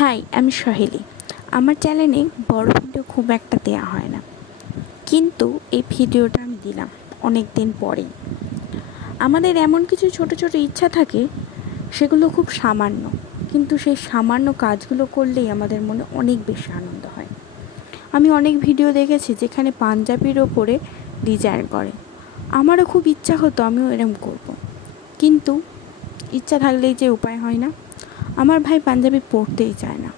High, আমি সহেলি। আমার চ্যানেলে বড় ভিডিও খুব একটা দেওয়া হয় না, কিন্তু এই ভিডিওটা আমি দিলাম অনেক দিন পরেই। আমাদের এমন কিছু ছোট ছোট ইচ্ছা থাকে, সেগুলো খুব সামান্য, কিন্তু সেই সামান্য কাজগুলো করলেই আমাদের মনে অনেক বেশি আনন্দ হয়। আমি অনেক ভিডিও দেখেছি যেখানে পাঞ্জাবির ওপরে ডিজাইন করে। আমারও খুব ইচ্ছা হতো আমিও এরকম করব, কিন্তু ইচ্ছা থাকলেই যে উপায় হয় না। আমার ভাই পাঞ্জাবি পরতেই চায় না,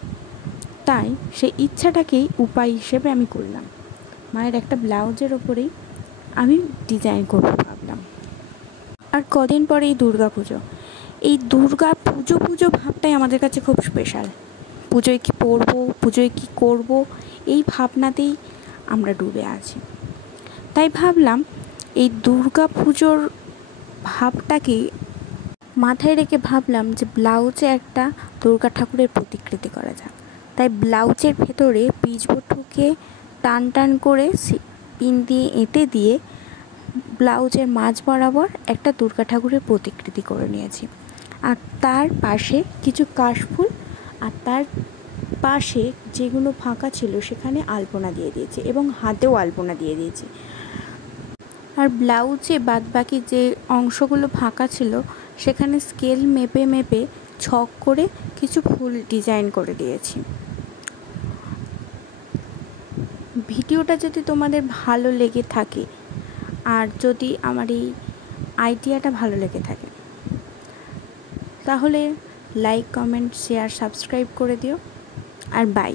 তাই সেই ইচ্ছাটাকেই উপায় হিসেবে আমি করলাম। মায়ের একটা ব্লাউজের ওপরেই আমি ডিজাইন করব ভাবলাম। আর কদিন পরে এই দুর্গা পুজো ভাবটাই আমাদের কাছে খুব স্পেশাল। পুজোয় কী পরবো, পুজোয় কী করব, এই ভাবনাতেই আমরা ডুবে আছি। তাই ভাবলাম এই দুর্গা পুজোর ভাবটাকে মাথায় রেখে ভাবলাম যে ব্লাউজে একটা দুর্গা ঠাকুরের প্রতিকৃতি করা যাক। তাই ব্লাউজের ভেতরে পিচবোর্ড ঠুকে টান টান করে পিন দিয়ে এঁটে দিয়ে ব্লাউজের মাঝ বরাবর একটা দুর্গা ঠাকুরের প্রতিকৃতি করে নিয়েছি। আর তার পাশে কিছু কাশফুল, আর তার পাশে যেগুলো ফাঁকা ছিল সেখানে আলপনা দিয়ে দিয়েছি এবং হাতেও আলপনা দিয়ে দিয়েছি। আর ব্লাউজে বাদবাকি যে অংশগুলো ফাঁকা ছিল সেখানে স্কেল মেপে মেপে ছক করে কিছু ফুল ডিজাইন করে দিয়েছি। ভিডিওটা যদি তোমাদের ভালো লেগে থাকে, আর যদি আমার এই আইডিয়াটা ভালো লেগে থাকে, তাহলে লাইক, কমেন্ট, শেয়ার, সাবস্ক্রাইব করে দিও। আর বাই।